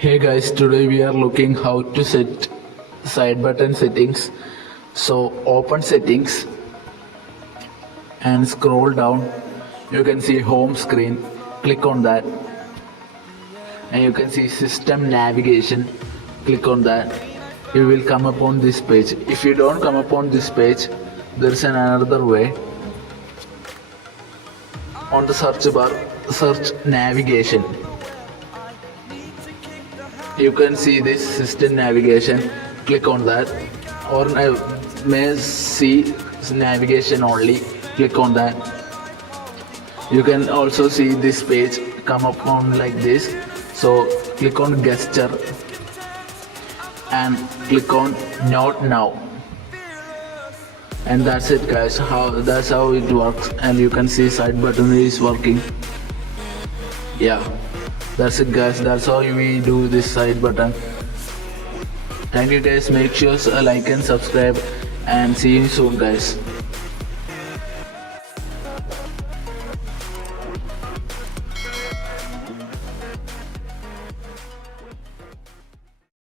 Hey guys, today we are looking how to set side button settings. So open settings and scroll down. You can see home screen. Click on that and you can see system navigation. Click on that. You will come upon this page. If you don't come upon this page, there is another way. On the search bar, search navigation. You can see this system navigation. Click on that, or may see navigation only. Click on that. You can also see this page come up on like this. So click on gesture and click on note now, and that's it guys. That's how it works, and you can see side button is working. Yeah, that's it guys. That's how we do this side button. Thank you guys. Make sure to like and subscribe, and see you soon guys.